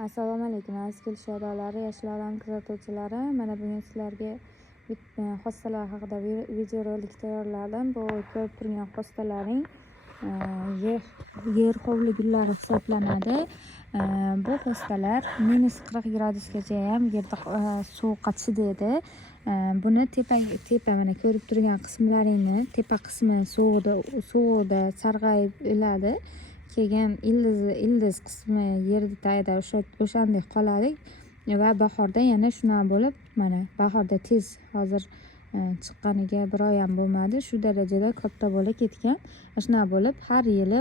Assalomu alaykum aziz kelishuvdorlari, yoshlar kuzatuvchilari. Mana bugun sizlarga xostalar haqida videorolik tayyorladim. Bu ko'rib turgan xostalaring yer hovli gullari hisoblanadi. Bu xostalar -40 gradusgacha ham yerda sovuqqa chidaydi. Buni tepa mana ko'rib turgan qismlarini, tepa qismi sovuqda sarg'ayib o'ladi. Keyin ildiz qismi yerda tagida o'shandek qoladi va bahorda yana shunaqa bo'lib, mana bahorda tez hozir chiqqaniga bir oy ham bo'lmadi, shu darajada katta bo'lib ketgan. Shunaqa bo'lib har yili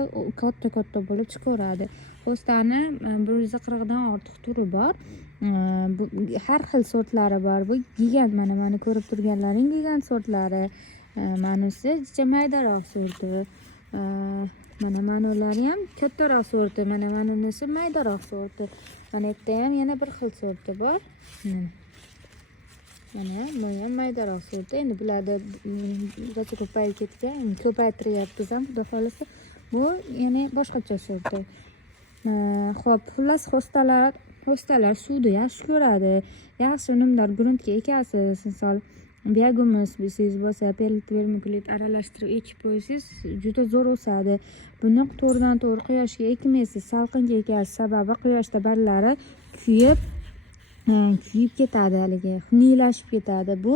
katta bo'lib chiqaveradi. Postani 140 dan ortiq turi bor. Har xil sortlari bor. Bu gigant, mana ko'rib turganlaring gigant sortlari. Manisi jicha maydaroq sorti. Manulari ham kattaroq sorti, manunisi maydaroq sorti. Mana yerda ham yana bir xil sorti bor. Mana bu ham maydaroq sorti. Endi bularda biroz ko'payib ketgan, ko'paytiryapmiz ham, xudo xolasa. Bu yana boshqacha sorti. Xo'p, xullas xostalar suvni yaxshi ko'radi. Yaxshi unumdor gruntga ekasiz, misol biagumus bo'lsa, perlit vermikulit aralashtirib ekib qo'ysangiz juda zo'r o'sadi. Buni to'g'ridan-to'g'ri quyoshga ekmaysiz, salqinga ekasiz. Sababi quyoshda barglari kuyib ketadi, haligi xuniylashib ketadi. Bu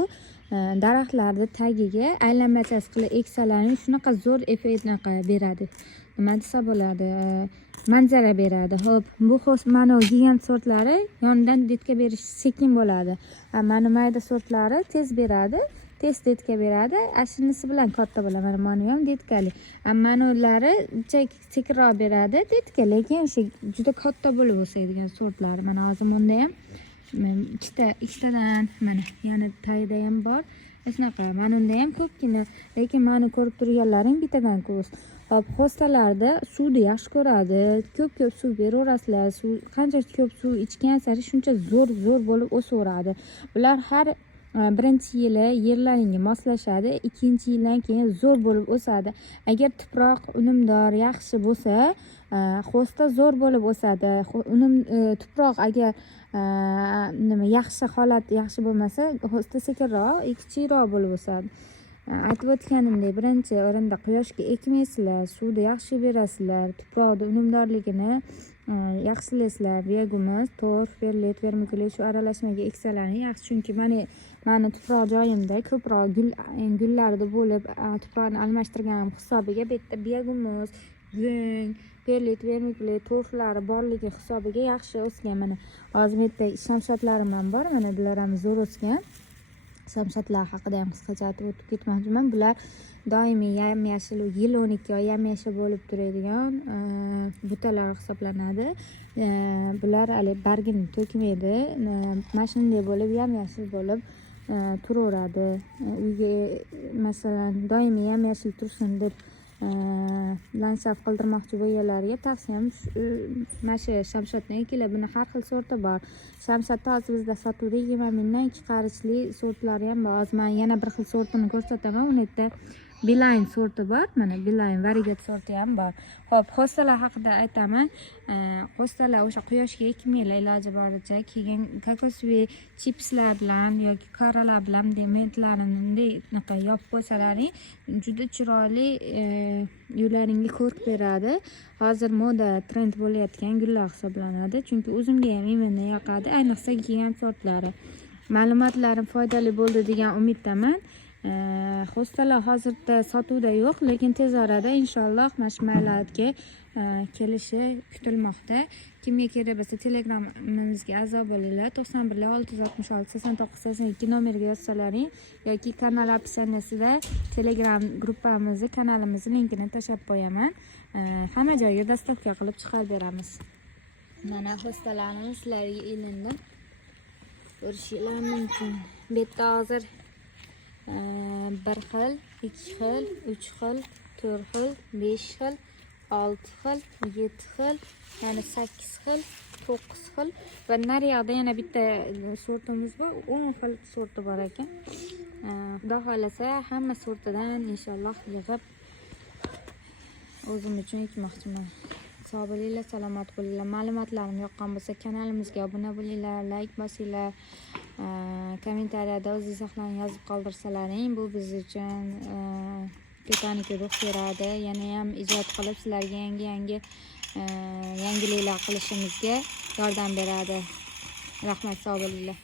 daraxtlarning tagiga aylanmachasi qilib eksalaring shunaqa zo'r effekt beradi. Nima desa bo'ladi? Manzara beradi. Xo'p, bu mana gigant sortlari yonidan detka berish sekin bo'ladi. Mana mayda sortlari tez beradi, tez detka beradi. Ashinisi bilan katta bo'ladi. Mana ham detkali. Manolari sekinroq beradi detka, lekin o'sha juda katta bo'lib o'sadigan sortlar. Mana hozir bunda ham ikkitadan mana yana tagida ham bor. Shunaqa, manunda ham ko'pgina, lekin mani ko'rib turganlaring bittadan ko'z. Hop, xostalarda suvni yaxshi ko'radi. Ko'p suv beraverasizlar. Qancha ko'p suv ichgan sari shuncha zo'r bo'lib o'saveradi. Bular har birinchi yili yerlaringga moslashadi, ikkinchi yildan keyin zo'r bo'lib o'sadi. Agar tuproq unumdor yaxshi bo'lsa, xosta zo'r bo'lib o'sadi. Tuproq agar holat yaxshi bo'lmasa, xosta sekinroq, kichikroq bo'lib o'sadi. Aytib o'tganimdek, birinchi o'rinda quyoshga ekmaysizlar, suvni yaxshi berasizlar, tuproqning unumdorligini yaxshilaysizlar. Biagumus, torf, perlit, vermikulit shu aralashmaga eksalaring yaxshi, chunki mani tuproq joyimda ko'proq gullarda bo'lib, tuproqni almashtirganim hisobiga bu yerda biagumus, go'ng, perlit, vermikulit, torflari borligi hisobiga yaxshi o'sgan. Mana hozir bu yerda shamshatlarim ham bor, mana bular ham zo'r o'sgan. Shamshatlar haqida ham qisqacha aytib o'tib ketmoqchiman. Bular doimiy yam-yashil, yil 12 oy yam-yashil bo'lib turadigan butalar hisoblanadi. Bular hali bargini to'kmaydi. Mana shunday bo'lib yam-yashil bo'lib turaveradi. Uyga masalan doimiy yam-yashil tursin deb landshaft qildirmoqchi bo'lganlarga tavsiyam mana shu shamshatni ekinglar. Buni har xil sorti bor. Shamshatda hozir bizda sotuvda 20 mingdan 2 qarichli sortlari ham bor. Hozir men yana bir xil sortini ko'rsataman. Uni yerda Beeline sorti bor. Mana Beeline variegat sorti ham bor. Xo'p, xostalar haqida aytaman. Xostalar o'sha quyoshga ekmanglar iloji boricha. Keyin kokosviy chipslar bilan yoki qaralar bilan dementlarini yopib qo'ysalaring juda chiroyli yo'llaringga ko'rk beradi. Hozir moda trend bo'layotgan gullar hisoblanadi. Chunki o'zimga ham imindan yoqadi, ayniqsa gigant sortlari. Ma'lumotlarim foydali bo'ldi degan umiddaman. Xostalar hozirda sotuvda yo'q, lekin tez orada inshaalloh mashmaylarga kelishi kutilmoqda. Kimga kerak bo'lsa Telegramimizga a'zo bo'linglar. 91 666 89 82 nomerga yozsalaring yoki kanal opsiyasida Telegram gruppamizni, kanalimizni linkini tashlab qo'yaman. Hamma joyga dostavka qilib chiqarib beramiz. Mana xostalarimiz sizlarga elinda ko'rishingiz mumkin. Bu yerda hozir 1 xil, 2 xil, 3 xil, 4 xil, 5 xil, 6 xil, 7 xil, yani 8 xil, 9 xil va naryoqda yana bitta sortimiz bor, 10 xil sorti bor ekan. Xudo xolasa hamma sortidan inshaalloh yig'ib o'zim uchun ekmoqchiman. sog' bo'linglar, salomat bo'linglar. Ma'lumotlarim yoqqan bo'lsa, kanalimizga obuna bo'linglar, like bosinglar. Kommentariyada o'zingiz saqlagan yozib qoldirsalaring, bu biz uchun ko'tarinki ruh beradi. Yana ham ijod qilib sizlarga yangi yangiliklar qilishimizga yordam beradi. Rahmat, sog' bo'linglar.